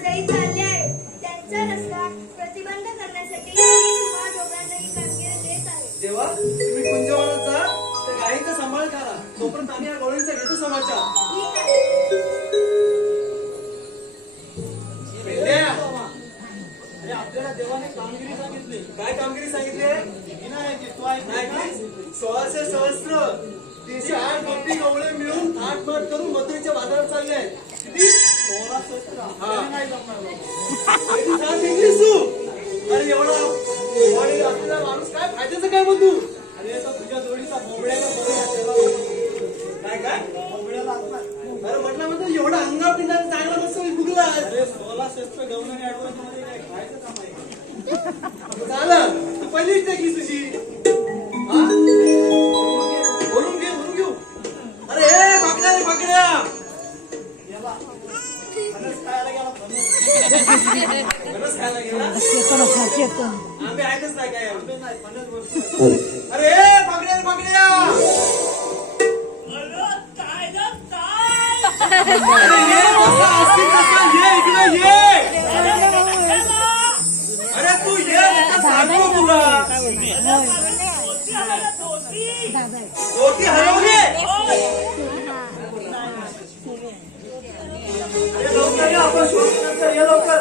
आजही चालले आहे. त्यांचा रस्ता प्रतिबंध करण्यासाठी मी तुम्हा दोघांना ही कामगिरी देत आहे. देवा तुम्ही कुंजवनात जा, त्या गायीचा सांभाळ करा. तोपर्यंत आम्ही या गोळींचा घेतो समाचार. ठीक आहे. भेंड्या, अरे आपल्याला देवाने कामगिरी सांगितली. काय कामगिरी सांगितली आहे? नाही, 1600 सहस्त्र 308 गोपी गवळे मिळून थाटमाट करून मथुरेच्या बाजारात चालले आहेत. किती? 16 सहस्त्र. अरे एवढा आपल्याला माणूस काय फायद्याचं काय म्हणतो? अरे तो तुझ्या जोडीचा बोबड्याला काय काय बोबड्याला अरे म्हटलं म्हणतो एवढा अंगा पिंडाने चांगला मस्त फुगला. अरे 16 शस्त्र गवळणी ऍडव्हान्स मध्ये काय खायचं काम आहे? झालं तू पहिलीच टाकली तुझी. बोलून घेऊ. अरे हे फाकड्या रे फाकड्या, फणस खायला गेला. आंबे आहेतच नाही काय? आंबे नाही, फणस भरपूर. अरे फाकड्या रे फाकड्या, अरे ये कसा असतील तसा ये इकडे ये. अरे तू ये सांगतो तुला. धोती हरवली. अरे लवकर ये, आपण शोधून नंतर ये लवकर.